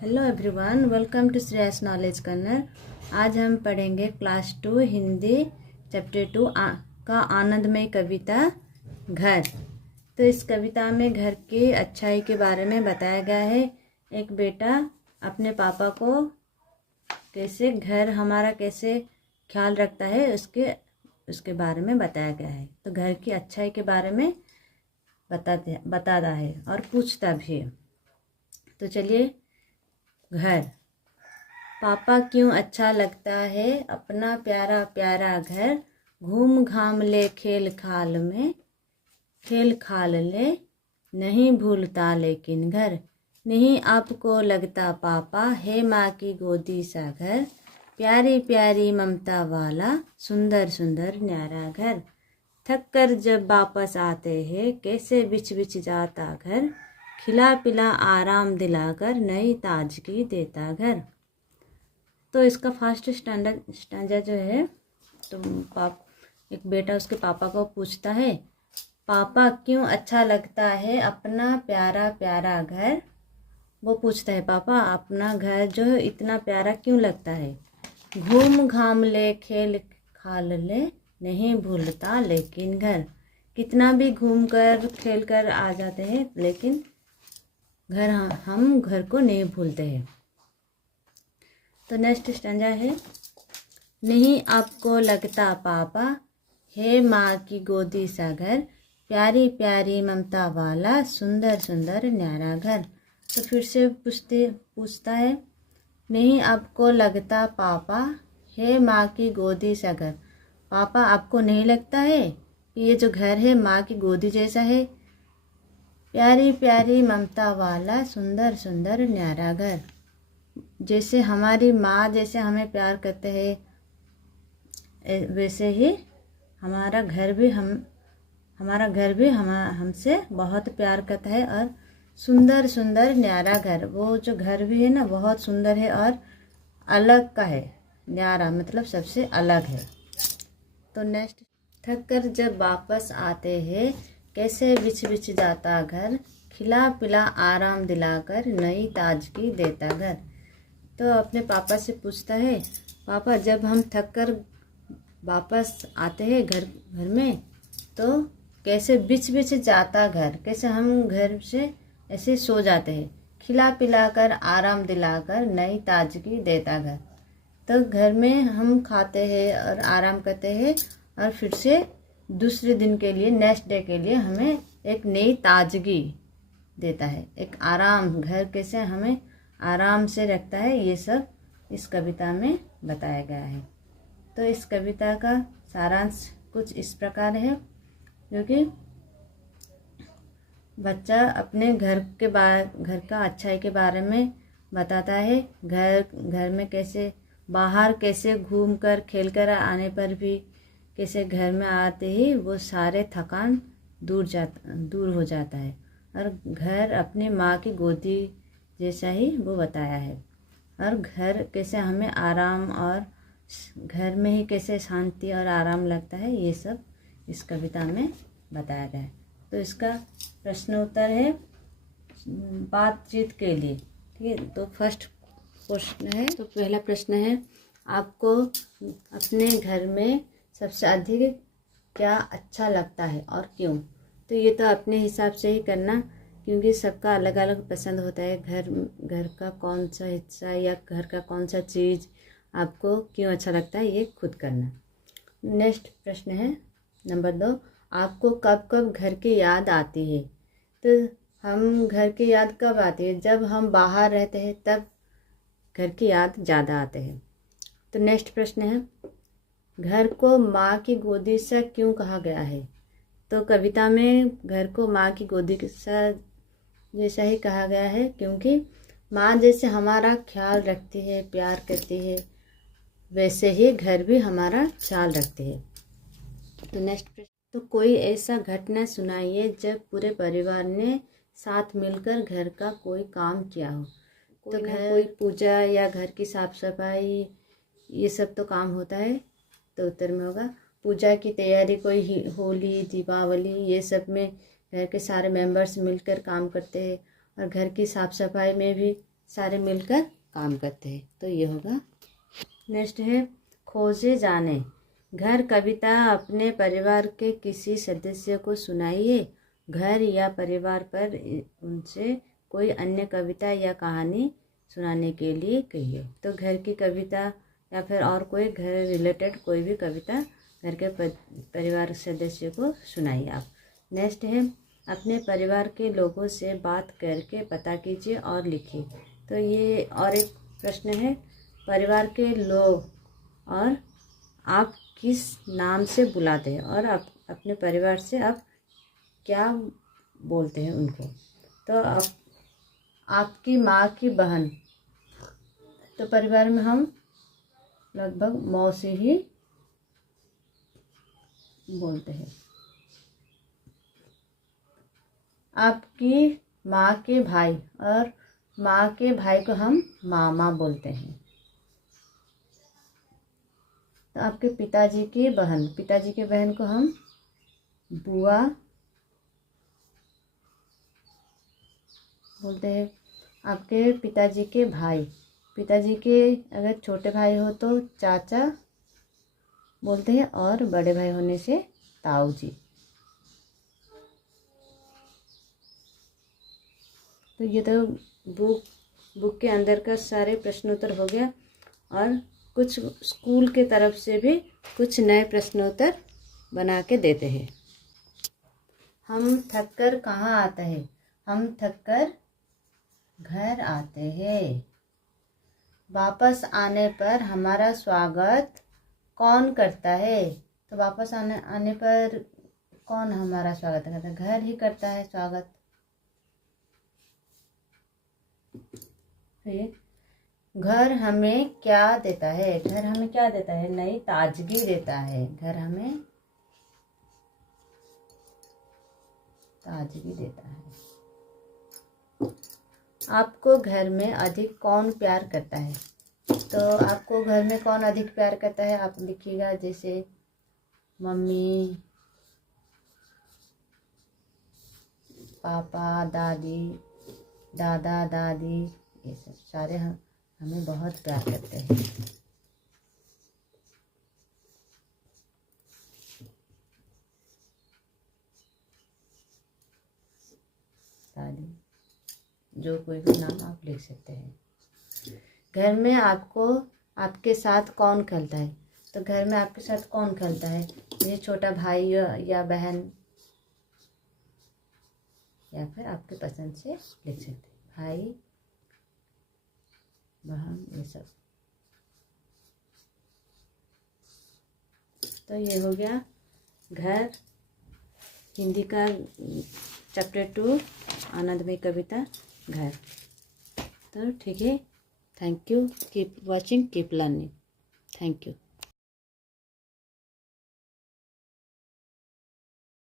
Hello everyone, welcome to Shreyas knowledge corner. आज हम पढ़ेंगे क्लास 2 हिंदी चैप्टर 2 का आनंदमय कविता घर। तो इस कविता में घर की अच्छाई के बारे में बताया गया है। एक बेटा अपने पापा को कैसे घर हमारा कैसे ख्याल रखता है उसके बारे में बताया गया है। तो घर की अच्छाई के बारे में बताता है और पूछता भी है। तो चलिए, घर। पापा क्यों अच्छा लगता है अपना प्यारा प्यारा घर, घूम घाम ले खेल खाल ले, नहीं भूलता लेकिन घर। नहीं आपको लगता पापा है माँ की गोदी सा घर, प्यारी प्यारी ममता वाला सुंदर सुंदर न्यारा घर। थक कर जब वापस आते हैं कैसे बिछ बिछ जाता घर, खिला पिला आराम दिलाकर नई ताजगी देता घर। तो इसका फर्स्ट स्टैंजा जो है, तो एक बेटा उसके पापा को पूछता है, पापा क्यों अच्छा लगता है अपना प्यारा प्यारा घर। वो पूछता है, पापा अपना घर जो है इतना प्यारा क्यों लगता है। घूम घाम ले खेल खाल ले, नहीं भूलता लेकिन घर। कितना भी घूम कर खेल कर आ जाते हैं लेकिन हम घर को नहीं भूलते हैं। तो नेक्स्ट स्टैंजा है, नहीं आपको लगता पापा है माँ की गोदी सा घर, प्यारी प्यारी ममता वाला सुंदर सुंदर न्यारा घर। तो फिर से पूछता है, नहीं आपको लगता पापा है माँ की गोदी सा घर। पापा आपको नहीं लगता है कि ये जो घर है माँ की गोदी जैसा है, प्यारी प्यारी ममता वाला सुंदर सुंदर न्यारा घर। जैसे हमारी माँ जैसे हमें प्यार करते हैं वैसे ही हमारा घर भी हमसे बहुत प्यार करता है। और सुंदर सुंदर न्यारा घर, वो जो घर भी है ना बहुत सुंदर है और अलग का है। न्यारा मतलब सबसे अलग है। तो नेक्स्ट, थक कर जब वापस आते हैं कैसे बिछ बिछ जाता घर, खिला पिला आराम दिलाकर नई ताजगी देता घर। तो अपने पापा से पूछता है, पापा जब हम थक कर वापस आते हैं घर में तो कैसे बिछ बिछ जाता घर, कैसे हम घर से ऐसे सो जाते हैं, खिला पिला कर आराम दिलाकर नई ताजगी देता घर। तो घर में हम खाते हैं और आराम करते हैं और फिर से दूसरे दिन के लिए नेक्स्ट डे के लिए हमें एक नई ताजगी देता है, एक आराम। घर कैसे हमें आराम से रखता है, ये सब इस कविता में बताया गया है। तो इस कविता का सारांश कुछ इस प्रकार है, क्योंकि बच्चा अपने घर का अच्छाई के बारे में बताता है। घर में कैसे बाहर कैसे घूम कर खेल कर आने पर भी कैसे घर में आते ही वो सारे थकान दूर हो जाता है। और घर अपनी माँ की गोदी जैसा ही वो बताया है। और घर कैसे हमें आराम और घर में ही कैसे शांति और आराम लगता है, ये सब इस कविता में बताया गया है। तो इसका प्रश्न उत्तर है बातचीत के लिए। ठीक है, तो फर्स्ट प्रश्न है, तो पहला प्रश्न है, आपको अपने घर में सबसे अधिक क्या अच्छा लगता है और क्यों। तो ये तो अपने हिसाब से ही करना, क्योंकि सबका अलग अलग पसंद होता है। घर का कौन सा हिस्सा या घर का कौन सा चीज़ आपको क्यों अच्छा लगता है, ये खुद करना। नेक्स्ट प्रश्न है नंबर 2, आपको कब कब घर की याद आती है। तो हम घर की याद कब आती है, जब हम बाहर रहते हैं तब घर की याद ज़्यादा आते हैं। तो नेक्स्ट प्रश्न है, घर को माँ की गोदी से क्यों कहा गया है। तो कविता में घर को माँ की गोदी सा जैसा ही कहा गया है, क्योंकि माँ जैसे हमारा ख्याल रखती है, प्यार करती है, वैसे ही घर भी हमारा ख्याल रखती है। तो नेक्स्ट प्रश्न, तो कोई ऐसा घटना सुनाइए जब पूरे परिवार ने साथ मिलकर घर का कोई काम किया हो। तो कोई पूजा या घर की साफ सफाई ये सब तो काम होता है। तो उत्तर में होगा पूजा की तैयारी, कोई होली दीपावली ये सब में घर के सारे मेंबर्स मिलकर काम करते हैं। और घर की साफ सफाई में भी सारे मिलकर काम करते हैं। तो ये होगा। नेक्स्ट है खोजे जाने। घर कविता अपने परिवार के किसी सदस्य को सुनाइए। घर या परिवार पर उनसे कोई अन्य कविता या कहानी सुनाने के लिए कहिए। तो घर की कविता या फिर और कोई घर रिलेटेड कोई भी कविता घर के परिवार सदस्य को सुनाइए आप। नेक्स्ट है अपने परिवार के लोगों से बात करके पता कीजिए और लिखिए। तो ये और एक प्रश्न है, परिवार के लोग और आप किस नाम से बुलाते हैं और आप अपने परिवार से आप क्या बोलते हैं उनको। तो आपकी माँ की बहन, तो परिवार में हम लगभग मौसी ही बोलते हैं। आपकी माँ के भाई, और माँ के भाई को हम मामा बोलते हैं। तो आपके पिताजी की बहन, पिताजी के बहन को हम बुआ बोलते हैं। आपके पिताजी के भाई, पिताजी के अगर छोटे भाई हो तो चाचा बोलते हैं, और बड़े भाई होने से ताऊ जी। तो ये तो बुक के अंदर का सारे प्रश्नोत्तर हो गया, और कुछ स्कूल के तरफ से भी कुछ नए प्रश्नोत्तर बना के देते हैं। हम थककर कहाँ आते हैं? हम थककर घर आते हैं। वापस आने पर हमारा स्वागत कौन करता है? तो वापस आने पर कौन हमारा स्वागत करता है? घर ही करता है स्वागत। फिर घर हमें क्या देता है? घर हमें क्या देता है? नई ताजगी देता है। घर हमें ताजगी देता है। आपको घर में अधिक कौन प्यार करता है? तो आपको घर में कौन अधिक प्यार करता है आप लिखिएगा। जैसे मम्मी, पापा, दादी, दादा, दादी, ये सब सारे हमें बहुत प्यार करते हैं। दादी, जो कोई भी नाम आप लिख सकते हैं। घर में आपके साथ कौन खेलता है? तो घर में आपके साथ कौन खेलता है? ये छोटा भाई या बहन, या फिर आपके पसंद से लिख सकते हैं। भाई, बहन, ये सब। तो ये हो गया घर हिंदी का चैप्टर 2 आनंदमय कविता घर। तो ठीक है, thank you, keep watching, keep learning, thank you.